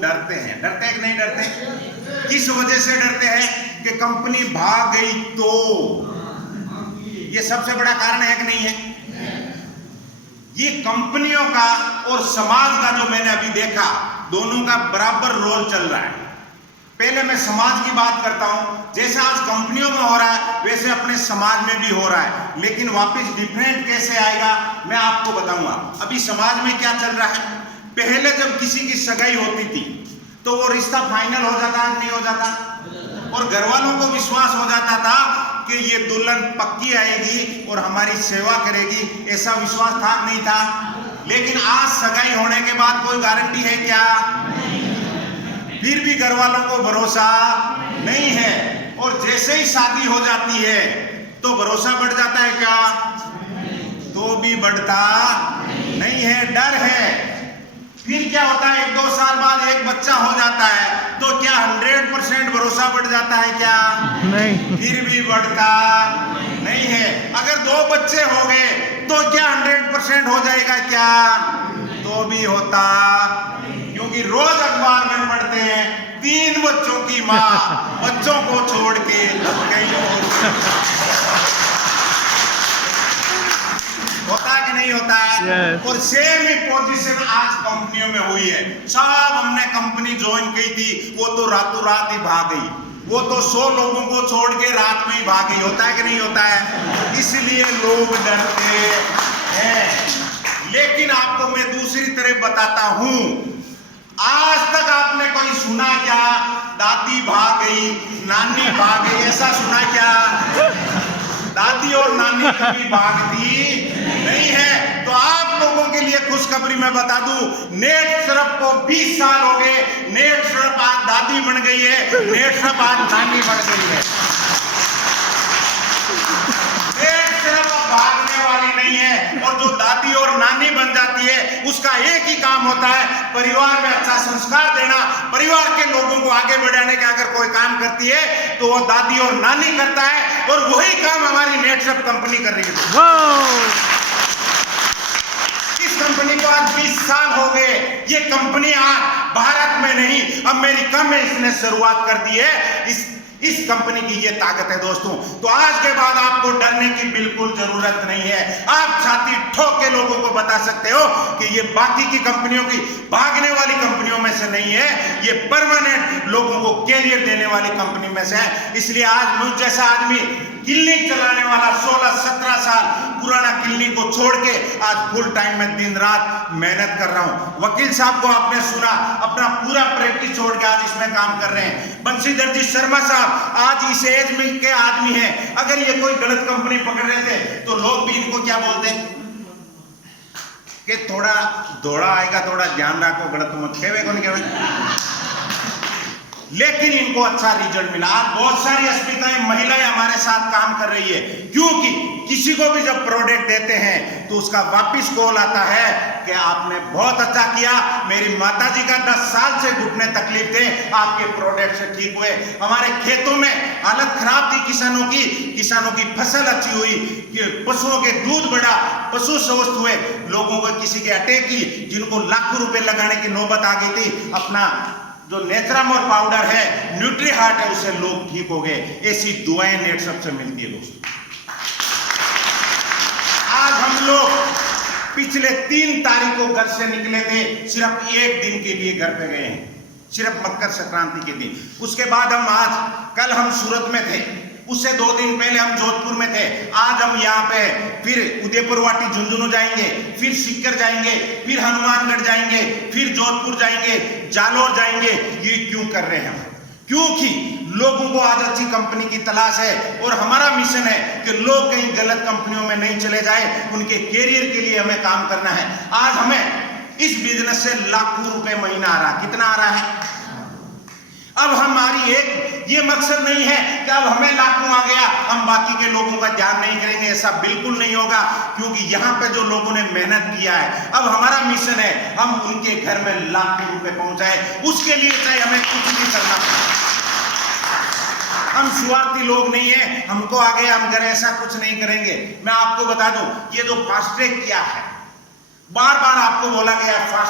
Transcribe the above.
लोग डरते हैं कि नहीं डरते? किस वजह से डरते हैं कि कंपनी भाग गई तो? ये सबसे बड़ा कारण है कि नहीं है? ये कंपनियों का और समाज का जो मैंने अभी देखा, दोनों का बराबर रोल चल रहा है। पहले मैं समाज की बात करता हूं, जैसा आज कंपनियों में हो रहा है वैसे अपने समाज में भी हो रहा है, लेकिन वापस डिफरेंट कैसे आएगा मैं आपको बताऊंगा। अभी समाज में क्या चल रहा है, पहले जब किसी की सगाई होती थी तो वो रिश्ता फाइनल हो जाता नहीं हो जाता, और घर वालों को विश्वास हो जाता था कि ये दुल्हन पक्की आएगी और हमारी सेवा करेगी, ऐसा विश्वास था नहीं था? लेकिन आज सगाई होने के बाद कोई गारंटी है क्या? फिर भी घर वालों को भरोसा नहीं है, और जैसे ही शादी हो जाती है तो भरोसा बढ़ जाता है क्या? तो भी बढ़ता नहीं है, डर है। फिर क्या होता है, 1-2 साल बाद एक बच्चा हो जाता है तो क्या 100% भरोसा बढ़ जाता है क्या? नहीं, फिर भी बढ़ता नहीं है। अगर 2 बच्चे हो गए तो क्या 100% हो जाएगा क्या? तो भी होता, क्योंकि रोज अखबार में पढ़ते हैं 3 बच्चों की माँ बच्चों को छोड़ के कहीं और। होता कि नहीं होता है? Yes. और सेम ही पोजीशन आज कंपनियों में हुई है। सब हमने कंपनी ज्वाइन की थी, वो तो रातों रात ही भाग गई, वो तो 100 लोगों को छोड़ के रात में ही भाग गई। होता है कि नहीं होता है? इसलिए लोग डरते हैं। लेकिन आपको मैं दूसरी तरफ बताता हूं, आज तक आपने कोई सुना क्या दादी भाग गई, नानी भाग गई? ऐसा सुना क्या? दादी और नानी कभी भागती नहीं है। तो आप लोगों के लिए खुशखबरी मैं बता दूं, नेट शरफ को 20 साल हो गए, नेट शरफ आज दादी बन गई है, नेट शरफ आज नानी बन गई है। नेट शरफ अब भागने वाली नहीं है, और जो दादी और नानी बन जाती है उसका एक ही काम होता है, परिवार में अच्छा संस्कार देना, परिवार के लोगों को आगे बढ़ाने का अगर कोई काम करती है तो वो दादी और नानी करता है, और वही काम हमारी नेटशप कंपनी कर रही है। इस कंपनी को आज 20 साल हो गए। ये कंपनी आज भारत में नहीं अमेरिका में इसने शुरुआत कर दी है। इस कंपनी की ये ताकत है दोस्तों। तो आज के बाद आपको डरने की बिल्कुल जरूरत नहीं है। आप छाती ठोक के लोगों को बता सकते हो कि ये बाकी की कंपनियों की भागने वाली कंपनियों में से नहीं है, ये परमानेंट लोगों को कैरियर देने वाली कंपनी में से है। इसलिए आज मुझ जैसा आदमी क्लिनिक चलाने वाला 16-17 साल पुराना क्लिनिक को छोड़ के आज फुल टाइम में दिन रात मेहनत कर रहा हूं। वकील साहब को आपने सुना, अपना पूरा प्रैक्टिस छोड़ के आज इसमें काम कर रहे हैं। बंशीधर जी शर्मा साहब आज इस एज में के आदमी हैं, अगर ये कोई गलत कंपनी पकड़ रहे थे तो लोग भी इनको क्या बोलते कि थोड़ा दौड़ा आएगा, थोड़ा ध्यान रखो, गलत मत कहवे कौन कहवे। लेकिन इनको अच्छा रिजल्ट मिला। आज बहुत सारी अस्पतालें महिलाएं हमारे साथ काम कर रही है, क्योंकि किसी को भी जब प्रोडक्ट देते हैं तो उसका वापस कॉल आता है कि आपने बहुत अच्छा किया, मेरी माताजी का 10 साल से घुटने तकलीफ थे, आपके प्रोडक्ट से ठीक हुए। हमारे खेतों में हालत खराब थी किसानों की फसल अच्छी हुई, पशुओं के दूध बढ़ा, पशु स्वस्थ हुए, लोगों को किसी के अटैक की जिनको लाखों रुपए लगाने की नौबत आ गई थी, अपना जो नेत्रामोर पाउडर है, न्यूट्री हार्ट है, उससे लोग ठीक हो गए। ऐसी दुआएं नेटशप से मिलती है दोस्तों। आज हम लोग पिछले 3 तारीख को घर से निकले थे, सिर्फ 1 दिन के लिए घर पे गए हैं, सिर्फ मकर संक्रांति के दिन। उसके बाद कल हम सूरत में थे, उससे 2 दिन पहले हम जोधपुर में थे। आज हम यहाँ पे फिर उदयपुर वाटी झुंझुनू जाएंगे, फिर सीकर जाएंगे, फिर हनुमानगढ़ जाएंगे, फिर जोधपुर जाएंगे, जालोर जाएंगे। ये क्यों कर रहे हैं हम? क्योंकि लोगों को आज अच्छी कंपनी की तलाश है, और हमारा मिशन है कि लोग कहीं गलत कंपनियों में नहीं चले जाए, उनके कैरियर के लिए हमें काम करना है। आज हमें इस बिजनेस से लाखों रुपए महीना आ रहा। कितना आ रहा है? अब हमारी ये मकसद नहीं है कि अब हमें लाखों आ गया हम बाकी के लोगों का ध्यान नहीं करेंगे, ऐसा बिल्कुल नहीं होगा। क्योंकि यहाँ पे जो लोगों ने मेहनत किया है, अब हमारा मिशन है हम उनके घर में लाखों रुपए पहुंचाए, उसके लिए चाहे हमें कुछ भी करना पड़े। हम स्वार्थी लोग नहीं है, हमको आ गया हम घर, ऐसा कुछ नहीं करेंगे। मैं आपको बता दूं, ये जो फास्ट ट्रैक किया है, बार बार आपको बोला गया फास्ट